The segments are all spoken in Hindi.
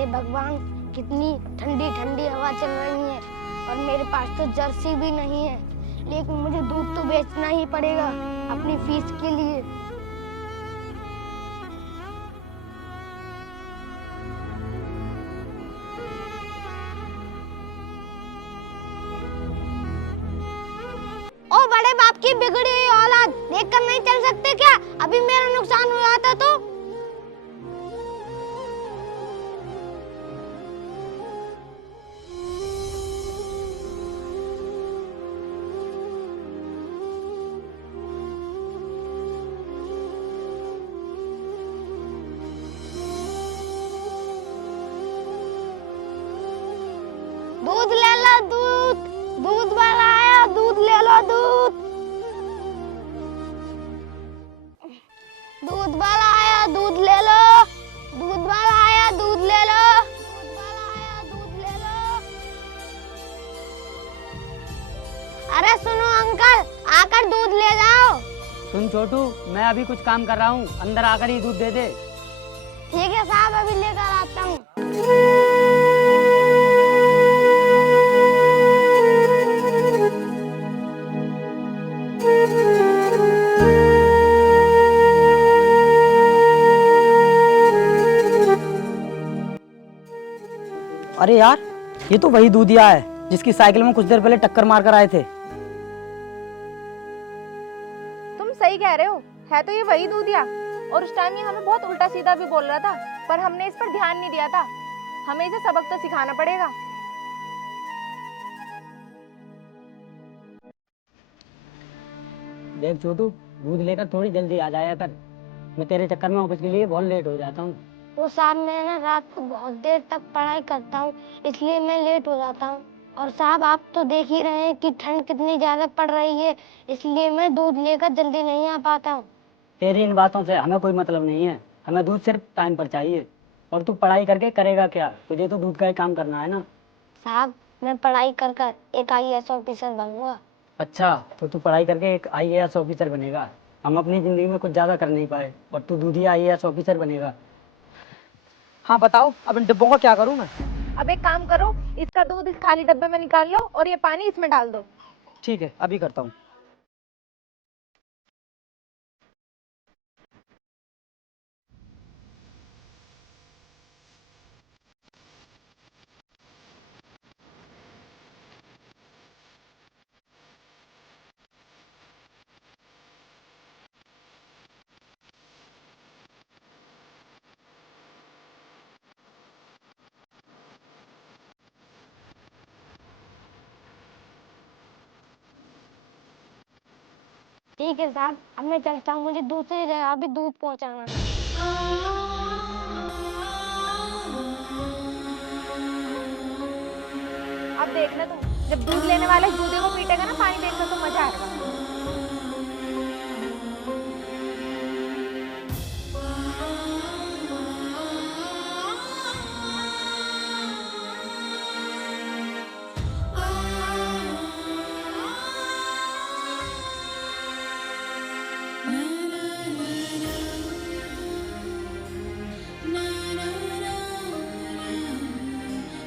हे भगवान, कितनी ठंडी ठंडी हवा चल रही है और मेरे पास तो जर्सी भी नहीं है, लेकिन मुझे दूध तो बेचना ही पड़ेगा अपनी फीस के लिए। ओ बड़े बाप की बिगड़ी हुई औलाद, देखकर नहीं चल सकते क्या? अभी मेरा नुकसान हो जाता तो। दूध ले लो दूध, दूध वाला आया, दूध ले लो दूध। दूध वाला आया, दूध ले लो। दूध वाला आया, दूध ले लो। दूध वाला आया, दूध ले लो। अरे सुनो अंकल, आकर दूध ले जाओ। सुन छोटू, मैं अभी कुछ काम कर रहा हूँ, अंदर आकर ही दूध दे दे। ठीक है साहब, अभी लेकर आता हूँ। अरे यार, ये तो वही दूधिया है जिसकी साइकिल में कुछ देर पहले टक्कर मार कर आए थे। तुम सही कह रहे हो, है तो ये वही दूधिया। और उस टाइम ये हमें बहुत उल्टा सीधा भी बोल रहा था, पर हमने इस पर ध्यान नहीं दिया था। हमें इसे सबक तो सिखाना पड़ेगा। देख छोटू, दूध लेकर थोड़ी जल्दी आ जाया कर, मैं तेरे चक्कर में ऑफिस के लिए बहुत लेट हो जाता हूँ। वो साहब, मैं ना रात को बहुत देर तक पढ़ाई करता हूँ, इसलिए मैं लेट हो जाता हूँ। और साहब, आप तो देख ही रहे हैं कि ठंड कितनी ज्यादा पड़ रही है, इसलिए मैं दूध लेकर जल्दी नहीं आ पाता हूँ। तेरी इन बातों से हमें कोई मतलब नहीं है, हमें दूध सिर्फ टाइम पर चाहिए। और तू पढ़ाई करके करेगा क्या? तुझे तो दूध का ही काम करना है ना। साहब, मैं पढ़ाई कर कर एक IAS ऑफिसर बनूंगा। अच्छा, तो तू पढ़ाई करके एक IAS ऑफिसर बनेगा। हम अपनी जिंदगी में कुछ ज्यादा कर नहीं पाए और तू दूधिया IAS ऑफिसर बनेगा। हाँ बताओ, अब इन डिब्बों का क्या करूँ मैं? अब एक काम करो, इसका दूध इस खाली डब्बे में निकाल लो और ये पानी इसमें डाल दो। ठीक है, अभी करता हूँ। ठीक है साहब, अब मैं चलता हूँ, मुझे दूसरी जगह भी दूध पहुँचाना है। अब देखना तुम, जब दूध लेने वाले दूधे को पीटेगा ना, पानी देखना तो मजा आएगा।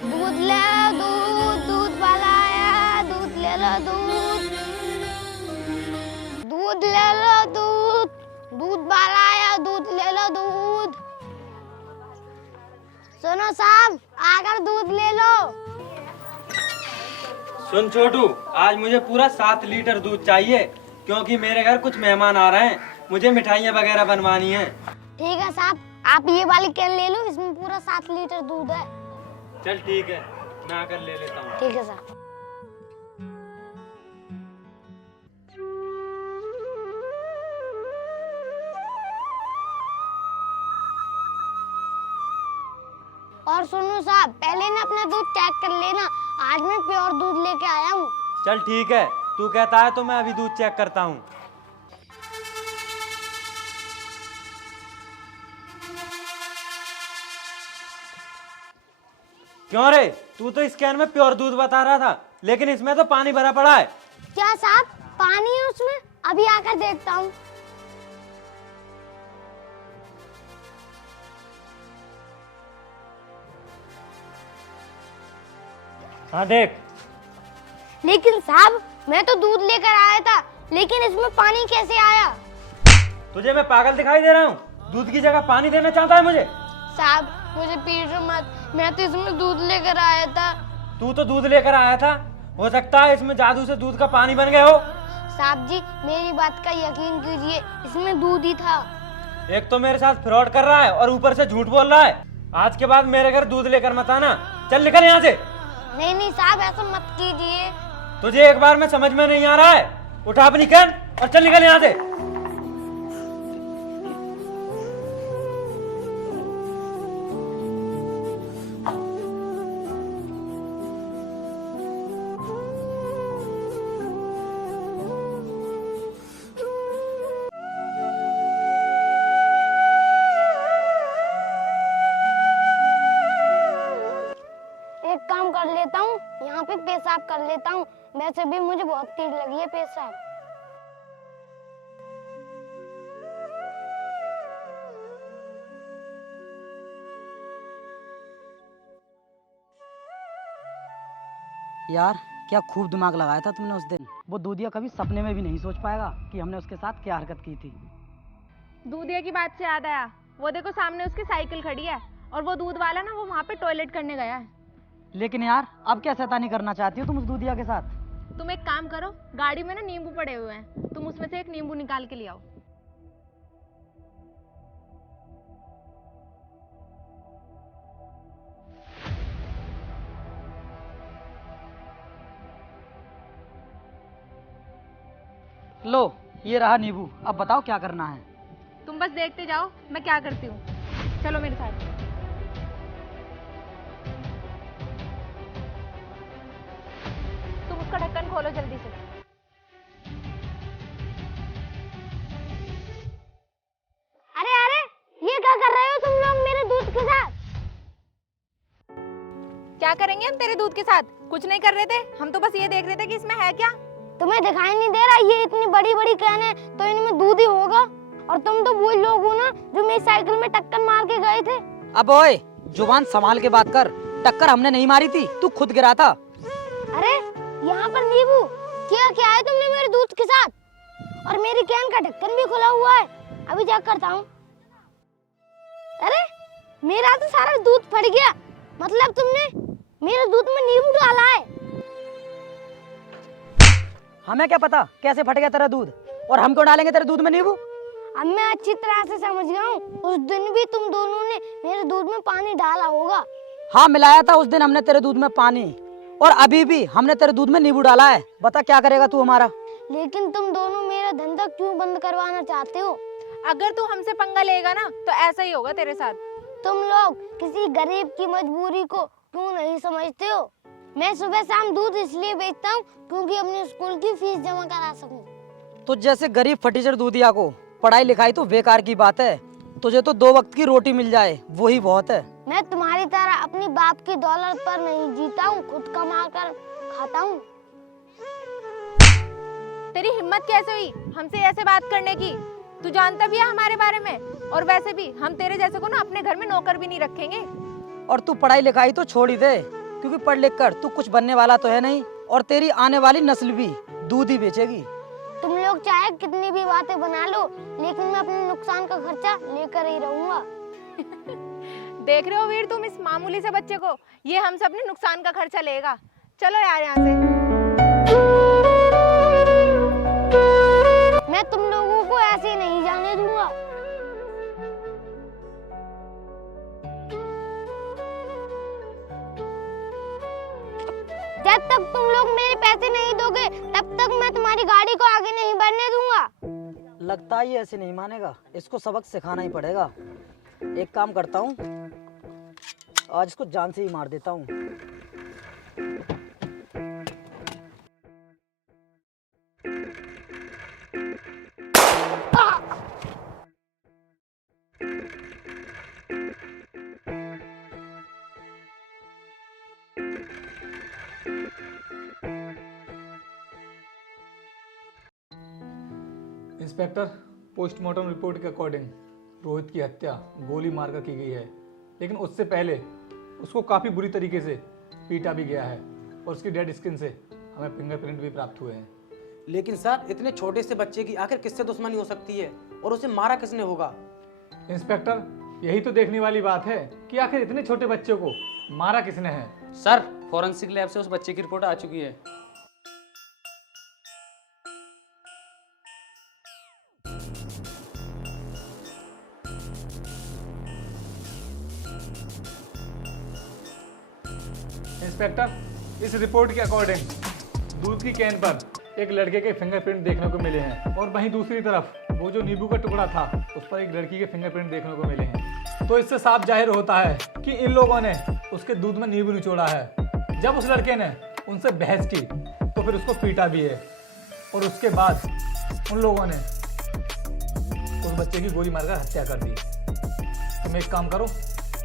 दूध ले लो दूध, दूध वाला आया, दूध ले लो दूध। दूध ले लो दूध, दूध वाला आया, दूध ले लो दूध। सुनो साहब, आकर दूध ले लो। सुन छोटू, आज मुझे पूरा 7 लीटर दूध चाहिए, क्योंकि मेरे घर कुछ मेहमान आ रहे हैं, मुझे मिठाइयाँ वगैरह बनवानी है। ठीक है साहब, आप ये वाली कैन ले लो, इसमें पूरा 7 लीटर दूध है। चल ठीक है, मैं आकर ले लेता हूँ। ठीक है साहब। और सुनो साहब, पहले ना अपना दूध चेक कर लेना, आज मैं प्योर दूध लेके आया हूँ। चल ठीक है, तू कहता है तो मैं अभी दूध चेक करता हूँ। क्यों रे, तू तो इस कैन में प्योर दूध बता रहा था, लेकिन इसमें तो पानी भरा पड़ा है। क्या साहब, पानी है उसमें? अभी आकर देखता हूँ। हाँ देख। लेकिन साहब मैं तो दूध लेकर आया था, लेकिन इसमें पानी कैसे आया? तुझे मैं पागल दिखाई दे रहा हूँ? दूध की जगह पानी देना चाहता है मुझे? साहब मुझे पीटो मत, मैं तो इसमें दूध लेकर आया था। तू तो दूध लेकर आया था, हो सकता है इसमें जादू से दूध का पानी बन गया हो। साहब जी मेरी बात का यकीन कीजिए, इसमें दूध ही था। एक तो मेरे साथ फ्रॉड कर रहा है और ऊपर से झूठ बोल रहा है। आज के बाद मेरे घर दूध लेकर मत आना, चल निकल यहाँ से। नहीं नहीं साहब ऐसा मत कीजिए। तुझे एक बार में समझ में नहीं आ रहा है? उठा अपनी कैन और चल निकल यहाँ से। एक काम कर लेता हूँ, यहाँ पे पेशाब कर लेता हूँ, वैसे भी मुझे बहुत तीर लगी है पेशाब। यार क्या खूब दिमाग लगाया था तुमने उस दिन। वो दूधिया कभी सपने में भी नहीं सोच पाएगा कि हमने उसके साथ क्या हरकत की थी। दूधिया की बात से याद आया, वो देखो सामने उसकी साइकिल खड़ी है और वो दूध वाला ना वो वहाँ पे टॉयलेट करने गया है। लेकिन यार अब क्या शैतानी करना चाहती हो तुम उस दूधिया के साथ? तुम एक काम करो, गाड़ी में ना नींबू पड़े हुए हैं, तुम उसमें से एक नींबू निकाल के ले आओ। लो ये रहा नींबू, अब बताओ क्या करना है। तुम बस देखते जाओ मैं क्या करती हूँ, चलो मेरे साथ। तुम उसका ढक्कन खोलो जल्दी से। अरे अरे ये क्या कर रहे हो तुम लोग मेरे दूध के साथ? क्या करेंगे हम तेरे दूध के साथ? कुछ नहीं कर रहे थे, हम तो बस ये देख रहे थे कि इसमें है क्या। तुम्हें दिखाई नहीं दे रहा ये इतनी बड़ी बड़ी कैन है तो इनमें दूध ही होगा। और तुम तो वही लोग हो ना जो मेरी साइकिल में टक्कर मार के गए थे। अब ओए जुबान संभाल के बात कर, टक्कर हमने नहीं मारी थी, तू खुद गिरा था। अरे यहाँ पर नींबू क्या क्या है तुमने मेरे दूध के साथ? और मेरी कैन का ढक्कन भी खुला हुआ है, अभी चेक करता हूँ। अरे मेरा तो सारा दूध फट गया, मतलब तुमने मेरे दूध में नींबू डाला है। हमें क्या पता कैसे फट गया तेरा दूध, और हम क्यों डालेंगे तेरे दूध में नींबू? अब मैं अच्छी तरह से समझ गया हूँ, उस दिन भी तुम दोनों ने मेरे दूध में पानी डाला होगा। हाँ मिलाया था उस दिन हमने तेरे दूध में पानी, और अभी भी हमने तेरे दूध में नींबू डाला है। बता क्या करेगा तू हमारा? लेकिन तुम दोनों मेरा धंधा क्यों बंद करवाना चाहते हो? अगर तू हमसे पंगा लेगा ना तो ऐसा ही होगा तेरे साथ। तुम लोग किसी गरीब की मजबूरी को क्यों नहीं समझते हो? मैं सुबह शाम दूध इसलिए बेचता हूँ क्योंकि अपने स्कूल की फीस जमा करा सकूं। तो जैसे गरीब फटीचर दूधिया को पढ़ाई लिखाई तो बेकार की बात है, तुझे तो 2 वक्त की रोटी मिल जाए वही बहुत है। मैं तुम्हारी तरह अपनी बाप की दौलत पर नहीं जीता हूँ, खुद कमा कर खाता हूँ। तेरी हिम्मत कैसे हुई हमसे ऐसे बात करने की? तू जानता भी है हमारे बारे में, और वैसे भी हम तेरे जैसे को ना अपने घर में नौकर भी नहीं रखेंगे। और तू पढ़ाई लिखाई तो छोड़ ही दे, क्योंकि पढ़ लिख कर तू कुछ बनने वाला तो है नहीं, और तेरी आने वाली नस्ल भी दूध ही बेचेगी। तुम लोग चाहे कितनी भी बातें बना लो, लेकिन मैं अपने नुकसान का खर्चा लेकर ही रहूंगा। देख रहे हो वीर तुम इस मामूली से बच्चे को, ये हमसे अपने नुकसान का खर्चा लेगा। चलो यार यहाँ से। मैं तुम लोगों को ऐसे नहीं जाने दूंगा। जब तक तुम लोग मेरे पैसे नहीं दोगे तब तक मैं तुम्हारी गाड़ी को आगे नहीं बढ़ने दूंगा। लगता है ये ऐसे नहीं मानेगा, इसको सबक सिखाना ही पड़ेगा। एक काम करता हूँ, आज इसको जान से ही मार देता हूँ। इंस्पेक्टर, पोस्टमार्टम रिपोर्ट के अकॉर्डिंग रोहित की हत्या गोली मारकर की गई है, लेकिन उससे पहले उसको काफ़ी बुरी तरीके से पीटा भी गया है और उसकी डेड स्किन से हमें फिंगरप्रिंट भी प्राप्त हुए हैं। लेकिन सर इतने छोटे से बच्चे की आखिर किससे दुश्मनी हो सकती है और उसे मारा किसने होगा? इंस्पेक्टर, यही तो देखने वाली बात है कि आखिर इतने छोटे बच्चे को मारा किसने है। सर फॉरेंसिक लैब से उस बच्चे की रिपोर्ट आ चुकी है। इंस्पेक्टर, इस रिपोर्ट के अकॉर्डिंग दूध की कैन पर एक लड़के के फिंगरप्रिंट देखने को मिले हैं और वहीं दूसरी तरफ वो जो नींबू का टुकड़ा था उस पर एक लड़की के फिंगरप्रिंट देखने को मिले हैं। तो इससे साफ जाहिर होता है कि इन लोगों ने उसके दूध में नींबू निचोड़ा है। जब उस लड़के ने उनसे बहस की तो फिर उसको पीटा भी है और उसके बाद उन लोगों ने उस बच्चे की गोली मारकर हत्या कर दी। तुम एक काम करो,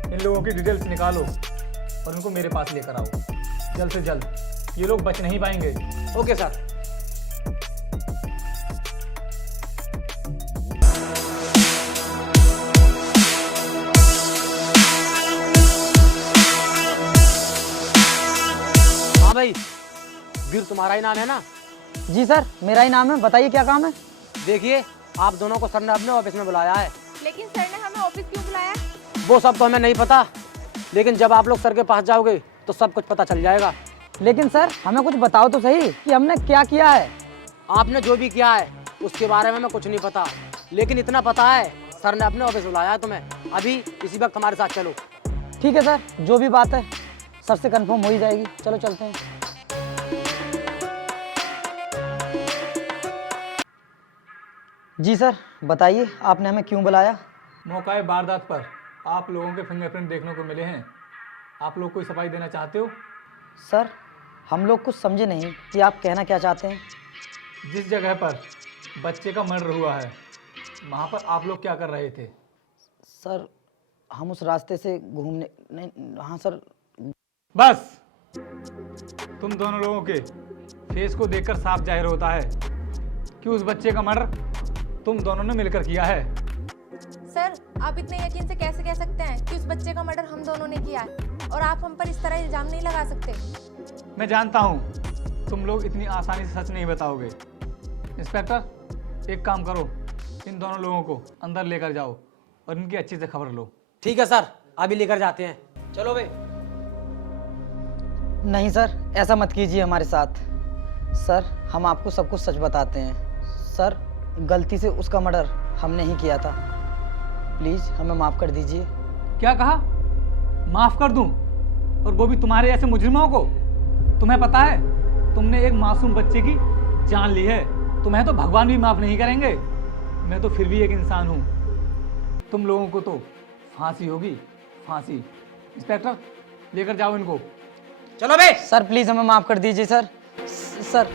इन लोगों की डिटेल्स निकालो और उनको मेरे पास लेकर आओ जल्द से जल्द। ये लोग बच नहीं पाएंगे। Okay sir. हाँ भाई, वीर तुम्हारा ही नाम है ना? जी सर, मेरा ही नाम है। बताइए क्या काम है? देखिए, आप दोनों को सर ने अपने ऑफिस में बुलाया है। लेकिन सर ने हमें ऑफिस क्यों बुलाया? वो सब तो हमें नहीं पता, लेकिन जब आप लोग सर के पास जाओगे तो सब कुछ पता चल जाएगा। लेकिन सर हमें कुछ बताओ तो सही कि हमने क्या किया है। आपने जो भी किया है उसके बारे में हमें कुछ नहीं पता, लेकिन इतना पता है सर ने अपने ऑफिस बुलाया है तुम्हें। अभी इसी वक्त हमारे साथ चलो। ठीक है सर, जो भी बात है सर से कंफर्म हो ही जाएगी। चलो चलते हैं। जी सर, बताइए आपने हमें क्यों बुलाया? मौका वारदात पर आप लोगों के फिंगरप्रिंट देखने को मिले हैं। आप लोग कोई सफाई देना चाहते हो? सर हम लोग कुछ समझे नहीं कि आप कहना क्या चाहते हैं। जिस जगह पर बच्चे का मर्डर हुआ है वहाँ पर आप लोग क्या कर रहे थे? सर हम उस रास्ते से घूमने नहीं। हाँ सर। बस, तुम दोनों लोगों के फेस को देखकर साफ जाहिर होता है कि उस बच्चे का मर्डर तुम दोनों ने मिलकर किया है। सर आप इतने यकीन से कैसे कह सकते हैं कि उस बच्चे का मर्डर हम दोनों ने किया है और आप हम पर इस तरह इल्जाम नहीं लगा सकते। मैं जानता हूँ तुम लोग इतनी आसानी से सच नहीं बताओगे। इंस्पेक्टर, एक काम करो, इन दोनों लोगों को अंदर लेकर जाओ और इनकी अच्छी से खबर लो। ठीक है सर, अभी लेकर जाते हैं। चलो भाई। नहीं सर, ऐसा मत कीजिए हमारे साथ। सर हम आपको सब कुछ सच बताते हैं। सर गलती से उसका मर्डर हमने ही किया था। प्लीज़ हमें माफ़ कर दीजिए। क्या कहा? माफ कर दूं? और वो भी तुम्हारे ऐसे मुजरिमों को? तुम्हें पता है तुमने एक मासूम बच्चे की जान ली है। तुम्हें तो भगवान भी माफ नहीं करेंगे। मैं तो फिर भी एक इंसान हूँ। तुम लोगों को तो फांसी होगी, फांसी। इंस्पेक्टर, लेकर जाओ इनको। चलो भाई। सर प्लीज़ हमें माफ़ कर दीजिए सर। सर